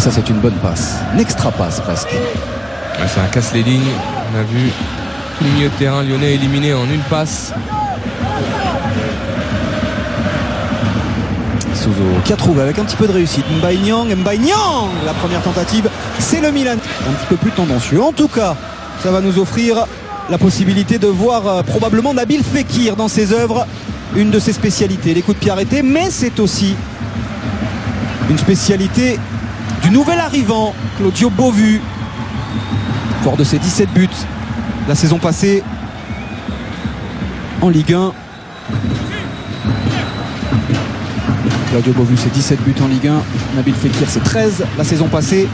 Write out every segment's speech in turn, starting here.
Ah, ça c'est une bonne passe, une extra passe presque. Ouais, ça casse les lignes. On a vu tout le milieu de terrain lyonnais éliminé en une passe. Souzo qui a trouvé avec un petit peu de réussite. Mbaye Niang, la première tentative, c'est le Milan. Un petit peu plus tendancieux. En tout cas, ça va nous offrir la possibilité de voir probablement Nabil Fekir dans ses œuvres. Une de ses spécialités, les coups de pied arrêtés, mais c'est aussi une spécialité du nouvel arrivant, Claudio Beauvu. Fort de ses 17 buts la saison passée en Ligue 1. Claudio Beauvu, c'est 17 buts en Ligue 1. Nabil Fekir, c'est 13 la saison passée.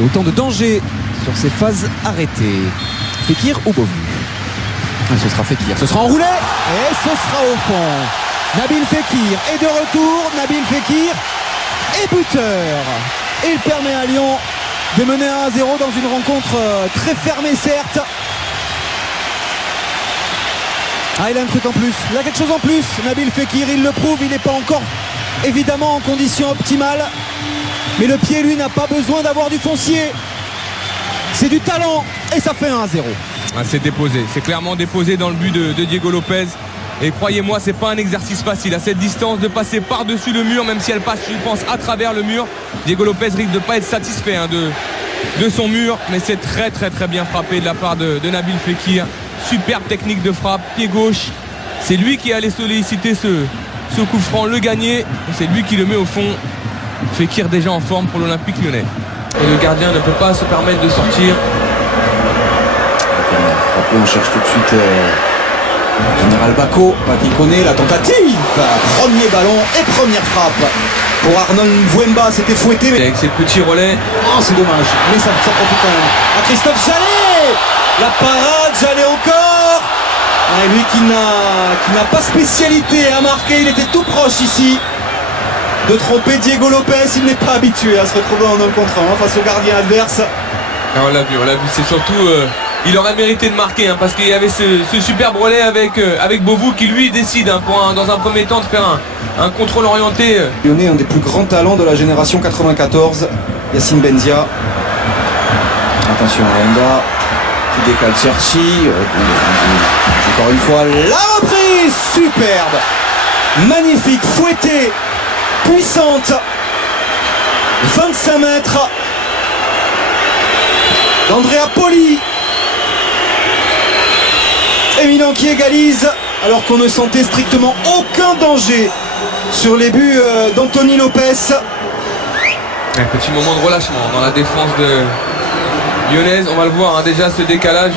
Et autant de danger sur ces phases arrêtées. Fekir ou Beauvu? Ce sera Fekir. Ce sera enroulé et ce sera au fond. Nabil Fekir est de retour. Nabil Fekir est buteur. Et il permet à Lyon de mener 1-0 dans une rencontre très fermée, certes. Ah, il a un truc en plus, il a quelque chose en plus. Nabil Fekir, il le prouve, il n'est pas encore évidemment en condition optimale, mais le pied, lui, n'a pas besoin d'avoir du foncier. C'est du talent et ça fait 1-0. Ah, c'est déposé, c'est clairement déposé dans le but de Diego Lopez. Et croyez-moi, c'est pas un exercice facile à cette distance de passer par-dessus le mur, même si elle passe, je pense, à travers le mur. Diego Lopez risque de ne pas être satisfait de son mur, mais c'est très très très bien frappé de la part de Nabil Fekir. Superbe technique de frappe, pied gauche. C'est lui qui allait solliciter ce coup franc, le gagner. C'est lui qui le met au fond. Fekir déjà en forme pour l'Olympique Lyonnais. Et le gardien ne peut pas se permettre de sortir. On cherche tout de suite Général Bako, pas qu'il connaît la tentative. Premier ballon et première frappe. Pour Arnold Mvouemba, c'était fouetté. Mais... avec ses petits relais. Oh, c'est dommage, mais ça profite quand même. À Christophe Jallet. La parade, Jallet encore. Et lui qui n'a pas spécialité à marquer, il était tout proche ici de tromper Diego Lopez. Il n'est pas habitué à se retrouver en 1 contre 1 face au gardien adverse. Ah, on l'a vu, c'est surtout il aurait mérité de marquer parce qu'il y avait ce superbe relais avec Beauvu qui lui décide dans un premier temps de faire un contrôle orienté. Lyonnais, un des plus grands talents de la génération 94, Yacine Benzia. Attention à Honda qui décale Cherchi. Encore une fois, la reprise superbe, magnifique, fouettée, puissante, 25 mètres d'Andrea Poli. Et Milan qui égalise alors qu'on ne sentait strictement aucun danger sur les buts d'Anthony Lopez. Un petit moment de relâchement dans la défense de lyonnaise. On va le voir, déjà ce décalage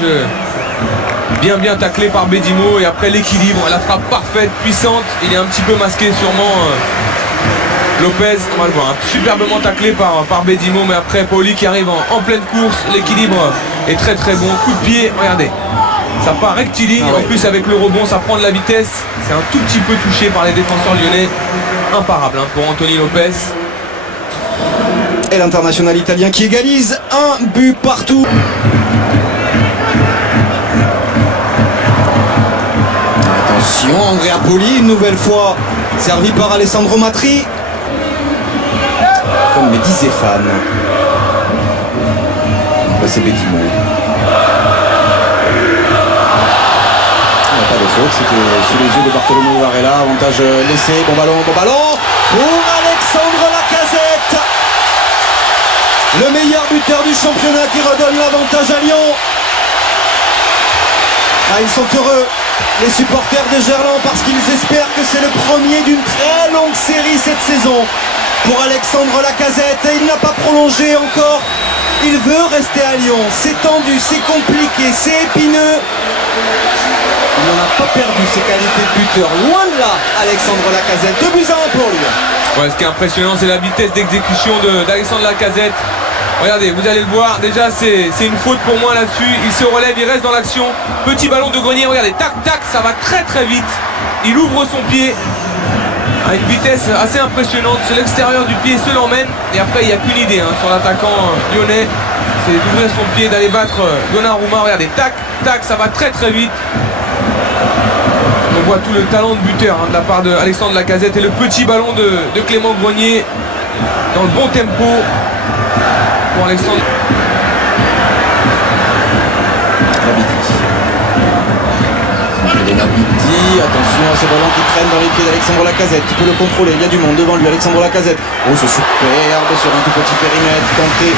bien taclé par Bedimo. Et après l'équilibre, la frappe parfaite, puissante. Il est un petit peu masqué sûrement Lopez. On va le voir, superbement taclé par Bedimo. Mais après Poli qui arrive en pleine course. L'équilibre est très très bon. Coup de pied, regardez. Ça part rectiligne, en plus avec le rebond ça prend de la vitesse. C'est un tout petit peu touché par les défenseurs lyonnais. Imparable pour Anthony Lopez. Et l'international italien qui égalise, un but partout. Attention, Andrea Poli une nouvelle fois servi par Alessandro Matri. Comme me disait Fan. C'est Bedimo. C'était sous les yeux de Bartolomeo Varela. Avantage laissé, bon ballon pour Alexandre Lacazette, le meilleur buteur du championnat qui redonne l'avantage à Lyon. Ah, ils sont heureux les supporters de Gerland parce qu'ils espèrent que c'est le premier d'une très longue série cette saison pour Alexandre Lacazette. Et il n'a pas prolongé encore, il veut rester à Lyon. C'est tendu, c'est compliqué, c'est épineux. Il n'en a pas perdu ses qualités de buteur. Loin de là, Alexandre Lacazette. 2-1 pour lui. Ouais, ce qui est impressionnant, c'est la vitesse d'exécution d'Alexandre Lacazette. Regardez, vous allez le voir. Déjà, c'est une faute pour moi là-dessus. Il se relève, il reste dans l'action. Petit ballon de Grenier. Regardez, tac, tac, ça va très très vite. Il ouvre son pied à une vitesse assez impressionnante. C'est l'extérieur du pied, se l'emmène. Et après, il n'y a qu'une idée sur l'attaquant lyonnais. C'est d'ouvrir son pied, d'aller battre Donnarumma. Regardez, tac, tac, ça va très très vite. On voit tout le talent de buteur de la part d'Alexandre Lacazette et le petit ballon de Clément Grenier dans le bon tempo pour Alexandre. Nabidi, attention à ce ballon qui traîne dans les pieds d'Alexandre Lacazette, qui peut le contrôler, il y a du monde devant lui, Alexandre Lacazette. Oh, c'est superbe sur un tout petit périmètre, tenté